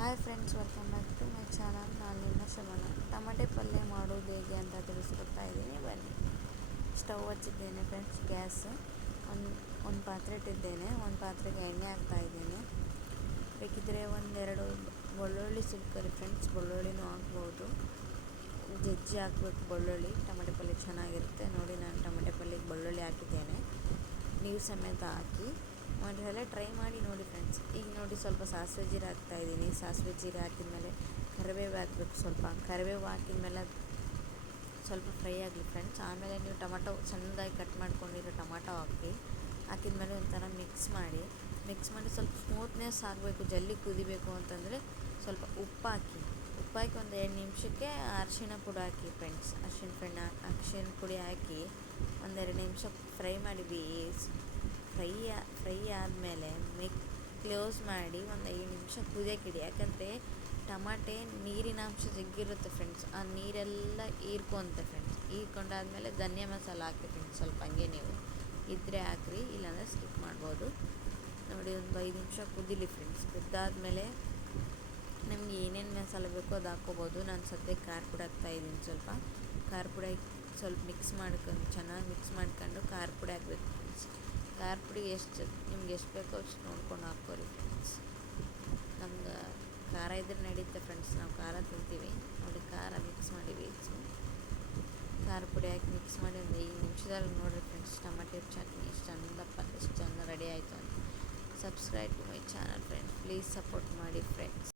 Hi friends, welcome back to my channel. ನಾನು ನಿಮ್ಮ ಶ್ರವಣ. ಟಮಾಟೆ ಪಲ್ಯ ಮಾಡೋದು ಹೇಗೆ ಅಂತ ತಿಳಿಸ್ಕೊಡ್ತಾ ಇದ್ದೀನಿ, ಬನ್ನಿ. ಸ್ಟವ್ ಹಚ್ಚಿದ್ದೇನೆ ಫ್ರೆಂಡ್ಸ್, ಗ್ಯಾಸ್. ಒಂದು ಪಾತ್ರೆ ಇಟ್ಟಿದ್ದೇನೆ. ಒಂದು ಪಾತ್ರೆಗೆ ಎಣ್ಣೆ ಹಾಕ್ತಾಯಿದ್ದೇನೆ. ಬೇಕಿದ್ದರೆ ಒಂದೆರಡು ಬೆಳ್ಳುಳ್ಳಿ ಸಿಕ್ಕರಿ ಫ್ರೆಂಡ್ಸ್, ಬೆಳ್ಳುಳ್ಳಿನೂ ಹಾಕ್ಬೋದು. ಜಜ್ಜಿ ಹಾಕಬೇಕು ಬೆಳ್ಳುಳ್ಳಿ, ಟಮಾಟೆ ಪಲ್ಯ ಚೆನ್ನಾಗಿರುತ್ತೆ. ನೋಡಿ, ನಾನು ಟಮಾಟೆ ಪಲ್ಯಕ್ಕೆ ಬೆಳ್ಳುಳ್ಳಿ ಹಾಕಿದ್ದೇನೆ. ನೀವು ಸಮೇತ ಹಾಕಿ ಒಂದ್ಸಲ ಟ್ರೈ ಮಾಡಿ ನೋಡಿ ಫ್ರೆಂಡ್ಸ್. ಈಗ ನೋಡಿ, ಸ್ವಲ್ಪ ಸಾಸಿವೆ ಜೀರೆ ಹಾಕ್ತಾಯಿದ್ದೀನಿ. ಸಾಸಿವೆ ಜೀರೆ ಹಾಕಿದ್ಮೇಲೆ ಕರಿಬೇವು ಹಾಕಬೇಕು. ಸ್ವಲ್ಪ ಕರಿಬೇವು ಹಾಕಿದ್ಮೇಲೆ ಸ್ವಲ್ಪ ಫ್ರೈ ಆಗಲಿ ಫ್ರೆಂಡ್ಸ್. ಆಮೇಲೆ ನೀವು ಟೊಮಟೊ ಸಣ್ಣದಾಗಿ ಕಟ್ ಮಾಡ್ಕೊಂಡಿರೋ ಟೊಮಟೊ ಹಾಕಿದ್ಮೇಲೆ ಒಂಥರ ಮಿಕ್ಸ್ ಮಾಡಿ ಸ್ವಲ್ಪ ಸ್ಮೂತ್ನೆಸ್ ಆಗಬೇಕು, ಜಲ್ದಿ ಕುದಿಬೇಕು ಅಂತಂದರೆ ಸ್ವಲ್ಪ ಉಪ್ಪು ಹಾಕಿ ಒಂದು 2 ನಿಮಿಷಕ್ಕೆ ಅರಿಶಿಣ ಪುಡಿ ಹಾಕಿ ಫ್ರೆಂಡ್ಸ್. ಅರಿಶಿಣ ಪುಡಿ ಹಾಕಿ ಒಂದೆರಡು ನಿಮಿಷ ಫ್ರೈ ಮಾಡಿ ಫ್ರೈ ಆದಮೇಲೆ ಕ್ಲೋಸ್ ಮಾಡಿ ಒಂದು 5 ನಿಮಿಷ ಕುದಿಯೋಕ್ಕಿಡಿ. ಯಾಕಂದರೆ ಟಮಾಟೆ ನೀರಿನ ಅಂಶ ಜಗ್ಗಿರುತ್ತೆ ಫ್ರೆಂಡ್ಸ್. ಆ ನೀರೆಲ್ಲ ಹೀರ್ಕೊಂತೆ ಫ್ರೆಂಡ್ಸ್. ಹೀರ್ಕೊಂಡಾದ್ಮೇಲೆ ಧನಿಯಾ ಮಸಾಲ ಹಾಕಿ ಫ್ರೆಂಡ್ಸ್. ಸ್ವಲ್ಪ ಹಂಗೆ ನೀವು ಇದ್ದರೆ ಹಾಕ್ರಿ, ಇಲ್ಲಾಂದರೆ ಸ್ಕಿಪ್ ಮಾಡ್ಬೋದು. ನೋಡಿ, ಒಂದು 5 ನಿಮಿಷ ಕುದಿಲಿ ಫ್ರೆಂಡ್ಸ್. ಕುದ್ದಾದ್ಮೇಲೆ ನಮಗೆ ಏನೇನು ಮಸಾಲ ಬೇಕೋ ಅದು ಹಾಕ್ಕೋಬೋದು. ನಾನು ಸದ್ಯಕ್ಕೆ ಖಾರ ಪುಡಿ ಹಾಕ್ತಾಯಿದ್ದೀನಿ. ಸ್ವಲ್ಪ ಖಾರ ಪುಡಿ ಸ್ವಲ್ಪ ಚೆನ್ನಾಗಿ ಮಿಕ್ಸ್ ಮಾಡ್ಕೊಂಡು ಖಾರ ಪುಡಿ ಹಾಕ್ಬೇಕು ಫ್ರೆಂಡ್ಸ್. ಖಾರ ಪುಡಿ ನಿಮ್ಗೆ ಎಷ್ಟು ಬೇಕೋ ಅಷ್ಟು ನೋಡ್ಕೊಂಡು ಹಾಕ್ಕೋರಿ ಫ್ರೆಂಡ್ಸ್. ನಮ್ಗೆ ಖಾರ ಇದ್ರೆ ನಡೀತೆ ಫ್ರೆಂಡ್ಸ್, ನಾವು ಖಾರ ತಿಂತೀವಿ. ನೋಡಿ, ಖಾರ ಮಿಕ್ಸ್ ಮಾಡಿ ಖಾರ ಪುಡಿ ಹಾಕಿ ಮಿಕ್ಸ್ ಮಾಡಿ ಒಂದು 5 ನಿಮಿಷದಲ್ಲಿ ನೋಡಿರಿ ಫ್ರೆಂಡ್ಸ್, ಟಮಾಟೆ ಚಟ್ನಿ ಎಷ್ಟು ಚೆಂದ ರೆಡಿ ಆಯಿತು ಅಂತ. Subscribe to my channel friends, please support ಮಾಡಿ ಫ್ರೆಂಡ್ಸ್.